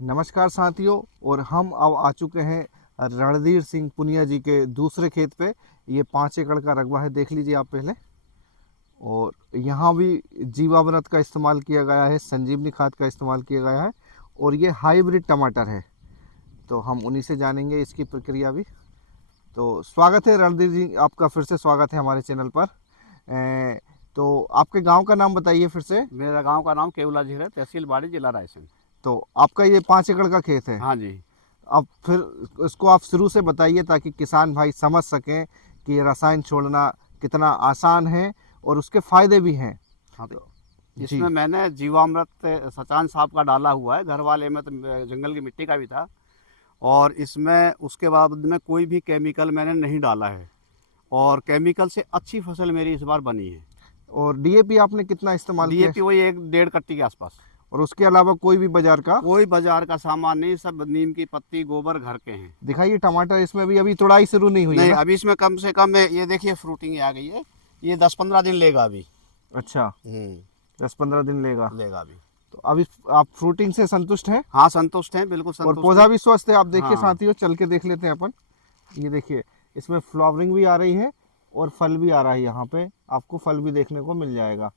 नमस्कार साथियों। और हम अब आ चुके हैं रणधीर सिंह पुनिया जी के दूसरे खेत पे। ये 5 एकड़ का रकबा है, देख लीजिए आप पहले। और यहाँ भी जीवामृत का इस्तेमाल किया गया है, संजीवनी खाद का इस्तेमाल किया गया है और ये हाइब्रिड टमाटर है। तो हम उन्हीं से जानेंगे इसकी प्रक्रिया भी। तो स्वागत है रणधीर जी, आपका फिर से स्वागत है हमारे चैनल पर। तो आपके गांव का नाम बताइए फिर से। मेरा गांव का नाम केवला झीर है, तहसील बाड़ी, जिला रायसेन। तो आपका ये 5 एकड़ का खेत है। हाँ जी। अब फिर इसको आप शुरू से बताइए ताकि किसान भाई समझ सकें कि रसायन छोड़ना कितना आसान है और उसके फायदे भी हैं। हाँ तो जी। इसमें मैंने जीवामृत सचान साहब का डाला हुआ है। घर वाले में तो जंगल की मिट्टी का भी था। और इसमें उसके बाद में कोई भी केमिकल मैंने नहीं डाला है। और केमिकल से अच्छी फसल मेरी इस बार बनी है। और डीएपी आपने कितना इस्तेमाल किया? डीएपी वही 1-1.5 कट्टी के आसपास। और उसके अलावा कोई भी बाजार का? कोई बाजार का सामान नहीं, सब नीम की पत्ती गोबर घर के हैं। दिखाइए टमाटर, इसमें भी अभी तुड़ाई शुरू नहीं हुई है नहीं, ना? अभी इसमें कम से कम ये देखिए फ्रूटिंग आ गई है। ये 10-15 दिन लेगा अभी। अच्छा, 10-15 दिन लेगा। लेगा अभी। तो अभी आप फ्रूटिंग से संतुष्ट हैं? हाँ, संतुष्ट हैं, बिल्कुल और संतुष्ट पौधा हैं। भी स्वस्थ है, आप देखिए हाँ। साथियों, चल के देख लेते हैं अपन। ये देखिए, इसमें फ्लावरिंग भी आ रही है और फल भी आ रहा है। यहाँ पे आपको फल भी देखने को मिल जाएगा।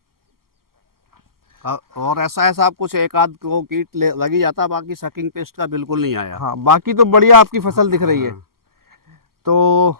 और ऐसा सब कुछ एक आध को कीट लग ही जाता, बाकी सकिंग पेस्ट का बिल्कुल नहीं आया। हाँ, बाकी तो बढ़िया आपकी फसल दिख रही है। हाँ, तो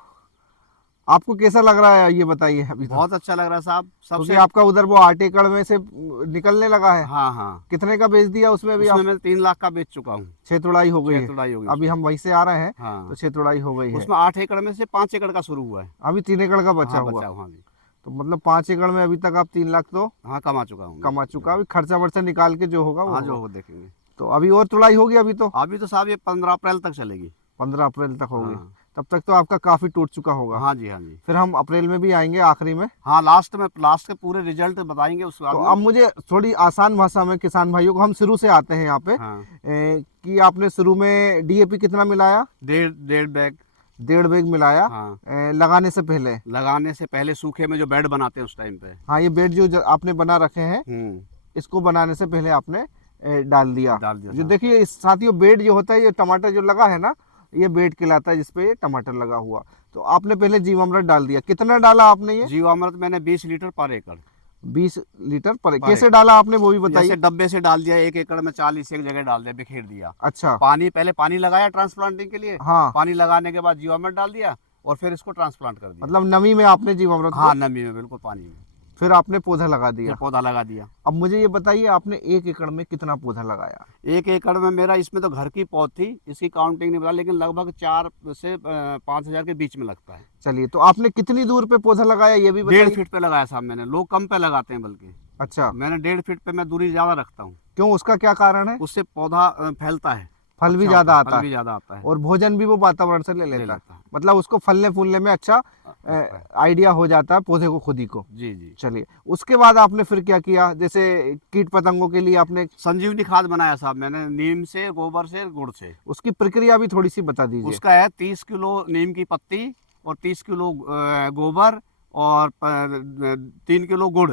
आपको कैसा लग रहा है ये बताइए अभी तो। बहुत अच्छा लग रहा है साहब, क्योंकि सबसे। आपका उधर वो 8 एकड़ में से निकलने लगा है। हाँ हाँ। कितने का बेच दिया उसमें अभी उसमें आप? मैं 3 लाख का बेच चुका हूँ। 6 तुड़ाई हो गई 6 है। तुड़ाई होगी अभी उसमें। हम वहीं से आ रहे हैं। तो हाँ, 6 तुड़ाई हो गई है। उसमें 8 एकड़ में से 5 एकड़ का शुरू हुआ है। अभी 3 एकड़ का बचा हाँ, हुआ। बचा हुआ। हाँ जी। तो मतलब 5 एकड़ में अभी तक आप 3 लाख तो हाँ, कमा चुका हूँ कमा मैं। चुका। अभी खर्चा वर्चा निकाल के जो होगा वो हाँ, होगा। जो हो देखेंगे। तो अभी और तुड़ाई होगी अभी तो? अभी तो साहब ये 15 अप्रैल तक चलेगी। 15 अप्रैल तक होगी। हाँ। तब तक तो आपका काफ़ी टूट चुका होगा। हाँ जी, हाँ जी। फिर हम अप्रैल में भी आएंगे आखिरी में। हाँ, लास्ट के पूरे रिजल्ट बताएंगे उसके बाद तो में। अब मुझे थोड़ी आसान भाषा में किसान भाइयों को, हम शुरू से आते हैं यहाँ पे। हाँ, कि आपने शुरू में डीएपी कितना मिलाया? 1.5 बैग। 1.5 बैग मिलाया। हाँ, लगाने से पहले? लगाने से पहले सूखे में जो बेड बनाते हैं उस टाइम पे। हाँ, ये बेड जो आपने बना रखे हैं, इसको बनाने से पहले आपने डाल दिया। डाल दिया जो था। देखिए इस साथियों, बेड जो होता है, ये टमाटर जो लगा है ना, ये बेड कहलाता है जिसपे ये टमाटर लगा हुआ। तो आपने पहले जीवामृत डाल दिया। कितना डाला आपने ये? जीवामृत मैंने 20 लीटर पर एकड़। 20 लीटर पर? पर कैसे एकड़। डाला आपने वो भी जैसे बताइए। डब्बे से डाल दिया, 1 एकड़ में 40 एक जगह डाल दिया, बिखेर दिया। अच्छा। पहले पानी लगाया ट्रांसप्लांटिंग के लिए। हाँ, पानी लगाने के बाद जीवामृत डाल दिया और फिर इसको ट्रांसप्लांट कर दिया। मतलब नमी में आपने जीवामृत हाँ, को, नमी में, बिल्कुल पानी में। फिर आपने पौधा लगा फिर दिया। पौधा लगा दिया। अब मुझे ये बताइए, आपने 1 एकड़ में कितना पौधा लगाया? 1 एकड़ में मेरा, इसमें तो घर की पौध थी, इसकी काउंटिंग नहीं पता, लेकिन लगभग 4 से 5 हज़ार के बीच में लगता है। चलिए, तो आपने कितनी दूर पे पौधा लगाया ये भी 1.5 बताइए। फीट पे लगाया साहब मैंने, लोग कम पे लगाते हैं बल्कि। अच्छा, मैंने 1.5 फीट पे मैं दूरी ज़्यादा रखता हूँ। क्यों, उसका क्या कारण है? उससे पौधा फैलता है। फल भी अच्छा ज़्यादा होता है, आता फल है भी ज़्यादा आता है। और भोजन भी वो वातावरण से ले ले लेता है। लेता है। मतलब उसको फलने फूलने में अच्छा लगता है। आइडिया हो जाता है पौधे को खुद ही को। जी जी। चलिए, उसके बाद आपने फिर क्या किया? जैसे कीट पतंगों के लिए आपने संजीवनी खाद बनाया साहब मैंने, नीम से, गोबर से, गुड़ से। उसकी प्रक्रिया भी थोड़ी सी बता दीजिए। उसका है 30 किलो नीम की पत्ती और 30 किलो गोबर और 3 किलो गुड़।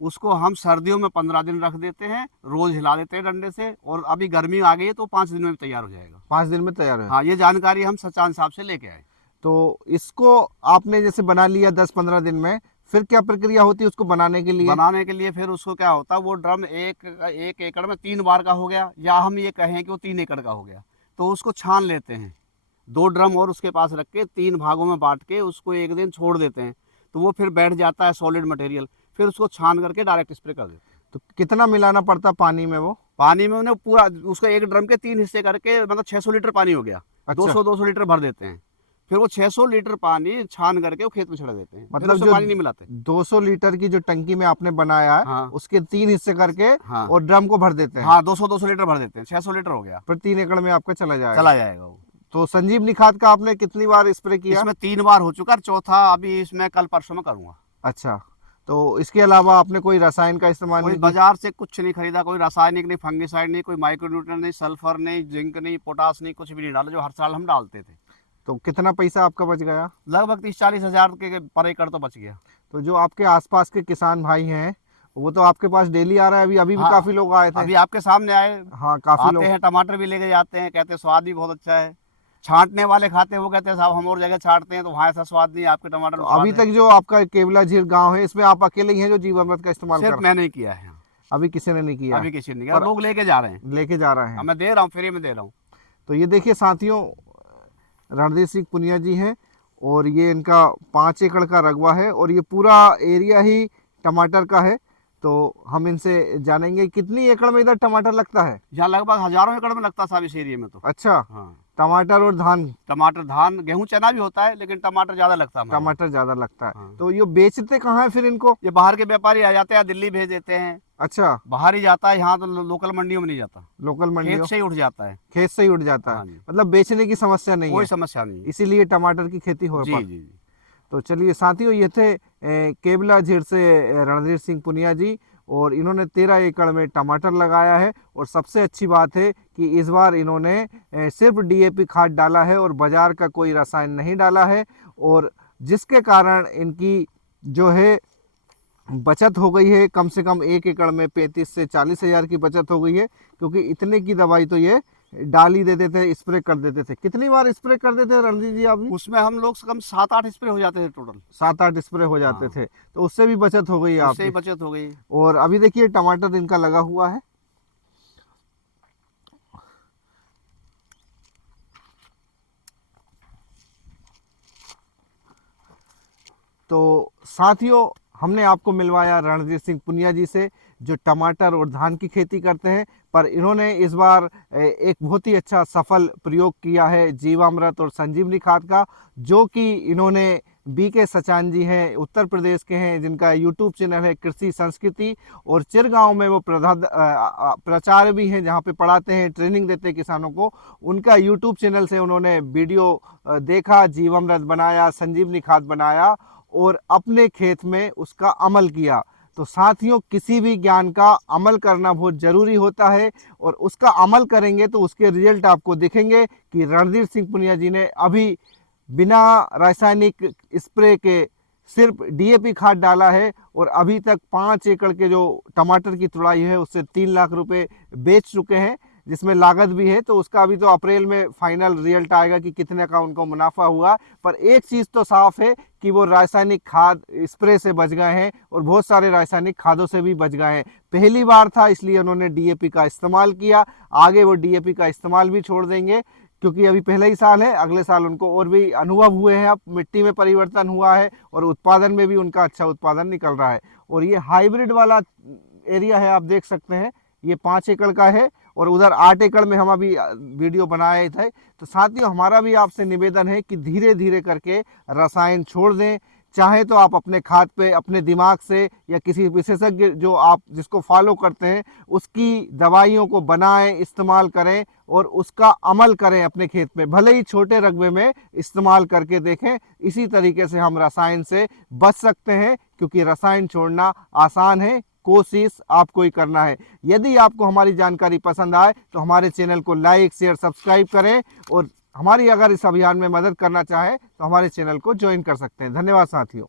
उसको हम सर्दियों में 15 दिन रख देते हैं, रोज हिला देते हैं डंडे से, और अभी गर्मी आ गई है तो 5 दिन में तैयार हो जाएगा। 5 दिन में तैयार है? हाँ, ये जानकारी हम सचान साहब से लेके आए। तो इसको आपने जैसे बना लिया 10-15 दिन में, फिर क्या प्रक्रिया होती है उसको बनाने के लिए? बनाने के लिए फिर उसको क्या होता है, वो ड्रम एक एकड़ में 3 बार का हो गया, या हम ये कहें कि वो 3 एकड़ का हो गया, तो उसको छान लेते हैं। 2 ड्रम और उसके पास रख के 3 भागों में बांट के उसको एक दिन छोड़ देते हैं, तो वो फिर बैठ जाता है सॉलिड मटेरियल। फिर उसको छान करके डायरेक्ट स्प्रे कर देते हैं। तो कितना मिलाना पड़ता पानी में वो? पानी में उन्हें पूरा, उसको एक ड्रम के 3 हिस्से करके, मतलब 600 लीटर पानी हो गया। अच्छा। 200-200 लीटर भर देते हैं। फिर वो 600 लीटर पानी छान करके वो खेत में छिड़क देते हैं। फिर मतलब उसमें जो पानी नहीं मिलाते। 200 लीटर की जो टंकी में आपने बनाया है, हाँ उसके 3 हिस्से करके हाँ और ड्रम को भर देते हैं। हाँ, 200-200 लीटर भर देते हैं, 600 लीटर हो गया। फिर 3 एकड़ में आपका चला जाएगा। चला जाएगा वो। तो संजीवनी खाद का आपने कितनी बार स्प्रे किया? इसमें 3 बार हो चुका, चौथा अभी इसमें कल परसों में करूंगा। अच्छा, तो इसके अलावा आपने कोई रसायन का इस्तेमाल कोई नहीं किया? बाजार से कुछ नहीं खरीदा, कोई रासायनिक नहीं, फंगिसाइड नहीं, कोई माइक्रोन्यूट्रिएंट नहीं, सल्फर नहीं, जिंक नहीं, पोटास नहीं, कुछ भी नहीं डाला, जो हर साल हम डालते थे। तो कितना पैसा आपका बच गया? लगभग 30-40 हज़ार के पर एकड़ तो बच गया। तो जो आपके आसपास के किसान भाई हैं, वो तो आपके पास डेली आ रहा है, अभी अभी भी हाँ, काफी लोग आए थे। अभी आपके सामने आए, हाँ काफी आते लोग। हैं, टमाटर भी लेके जाते हैं, कहते हैं स्वाद भी बहुत अच्छा है। छांटने वाले खाते हैं, वो कहते हैं साहब हम और जगह छांटते हैं तो वहाँ ऐसा स्वाद नहीं है, आपके टमाटर तो में अभी स्वाद है। तक जो आपका केवला झील गांव है, इसमें आप अकेले ही हैं जो जीवामृत का इस्तेमाल सिर्फ कर? मैंने ही किया है यहाँ, अभी किसी ने नहीं किया अभी है, किसी ने नहीं किया, पर लोग लेके जा रहे हैं। लेके जा रहे हाँ, हैं। मैं दे रहा हूँ, फ्री में दे रहा हूँ। तो ये देखिए साथियों, रणधीर सिंह पुनिया जी हैं और ये इनका 5 एकड़ का रकबा है और ये पूरा एरिया ही टमाटर का है। तो हम इनसे जानेंगे कितनी एकड़ में इधर टमाटर लगता है। यहाँ लगभग हजारों एकड़ में लगता है साहब इस एरिया में तो। अच्छा, हाँ, टमाटर और धान? टमाटर, धान, गेहूं, चना भी होता है, लेकिन टमाटर ज्यादा लगता है हमारे यहाँ। टमाटर ज्यादा लगता है। हाँ। तो ये बेचते कहाँ है फिर इनको? ये बाहर के व्यापारी आ जाते हैं, दिल्ली भेज देते हैं, अच्छा, बाहर ही जाता है, यहाँ तो लोकल मंडियों में नहीं जाता, लोकल मंडियों, खेत से ही उठ जाता है। खेत से ही उठ जाता है। हाँ जी, मतलब बेचने की समस्या नहीं कोई है, समस्या नहीं है। इसीलिए टमाटर की खेती हो जी पाती। जी जी। तो चलिए साथियों, ये थे केवला झीर से रणधीर सिंह पुनिया जी और इन्होंने 13 एकड़ में टमाटर लगाया है। और सबसे अच्छी बात है कि इस बार इन्होंने सिर्फ डीएपी खाद डाला है और बाजार का कोई रसायन नहीं डाला है, और जिसके कारण इनकी जो है बचत हो गई है, कम से कम 1 एकड़ में 35 से 40 हज़ार की बचत हो गई है, क्योंकि इतने की दवाई तो ये डाल ही देते थे, स्प्रे कर देते थे। कितनी बार स्प्रे कर देते थे रणजीत जी आप? उसमें हम लोग कम 7-8 स्प्रे हो जाते थे टोटल। 7-8 स्प्रे हो जाते हाँ। थे, तो उससे भी बचत हो गई है उससे ही आपकी। बचत हो गई। और अभी देखिए टमाटर इनका लगा हुआ है। तो साथियों, हमने आपको मिलवाया रणधीर सिंह पुनिया जी से, जो टमाटर और धान की खेती करते हैं, पर इन्होंने इस बार एक बहुत ही अच्छा सफल प्रयोग किया है जीवामृत और संजीवनी खाद का, जो कि इन्होंने बीके सचान जी हैं, उत्तर प्रदेश के हैं, जिनका यूट्यूब चैनल है कृषि संस्कृति, और चिरगांव में वो प्रचार भी हैं, जहां पे पढ़ाते हैं, ट्रेनिंग देते हैं किसानों को। उनका यूट्यूब चैनल से उन्होंने वीडियो देखा, जीवामृत बनाया, संजीवनी खाद बनाया और अपने खेत में उसका अमल किया। तो साथियों, किसी भी ज्ञान का अमल करना बहुत ज़रूरी होता है, और उसका अमल करेंगे तो उसके रिजल्ट आपको दिखेंगे कि रणधीर सिंह पुनिया जी ने अभी बिना रासायनिक स्प्रे के सिर्फ डीएपी खाद डाला है, और अभी तक 5 एकड़ के जो टमाटर की तुड़ाई है उससे 3 लाख रुपए बेच चुके हैं, जिसमें लागत भी है। तो उसका अभी तो अप्रैल में फाइनल रिजल्ट आएगा कि कितने का उनको मुनाफा हुआ। पर एक चीज़ तो साफ है कि वो रासायनिक खाद स्प्रे से बच गए हैं और बहुत सारे रासायनिक खादों से भी बच गए हैं। पहली बार था, इसलिए उन्होंने डीएपी का इस्तेमाल किया। आगे वो डीएपी का इस्तेमाल भी छोड़ देंगे, क्योंकि अभी पहला ही साल है, अगले साल उनको और भी अनुभव हुए हैं, अब मिट्टी में परिवर्तन हुआ है और उत्पादन में भी उनका अच्छा उत्पादन निकल रहा है। और ये हाइब्रिड वाला एरिया है, आप देख सकते हैं, ये 5 एकड़ का है और उधर 8 एकड़ में हम अभी वीडियो बनाए थे। तो साथियों, हमारा भी आपसे निवेदन है कि धीरे धीरे करके रसायन छोड़ दें। चाहे तो आप अपने खाद पे अपने दिमाग से या किसी विशेषज्ञ जो आप जिसको फॉलो करते हैं उसकी दवाइयों को बनाएं, इस्तेमाल करें और उसका अमल करें अपने खेत में, भले ही छोटे रकबे में इस्तेमाल करके देखें। इसी तरीके से हम रसायन से बच सकते हैं, क्योंकि रसायन छोड़ना आसान है, कोशिश आपको ही करना है। यदि आपको हमारी जानकारी पसंद आए तो हमारे चैनल को लाइक, शेयर, सब्सक्राइब करें, और हमारी अगर इस अभियान में मदद करना चाहें तो हमारे चैनल को ज्वाइन कर सकते हैं। धन्यवाद साथियों।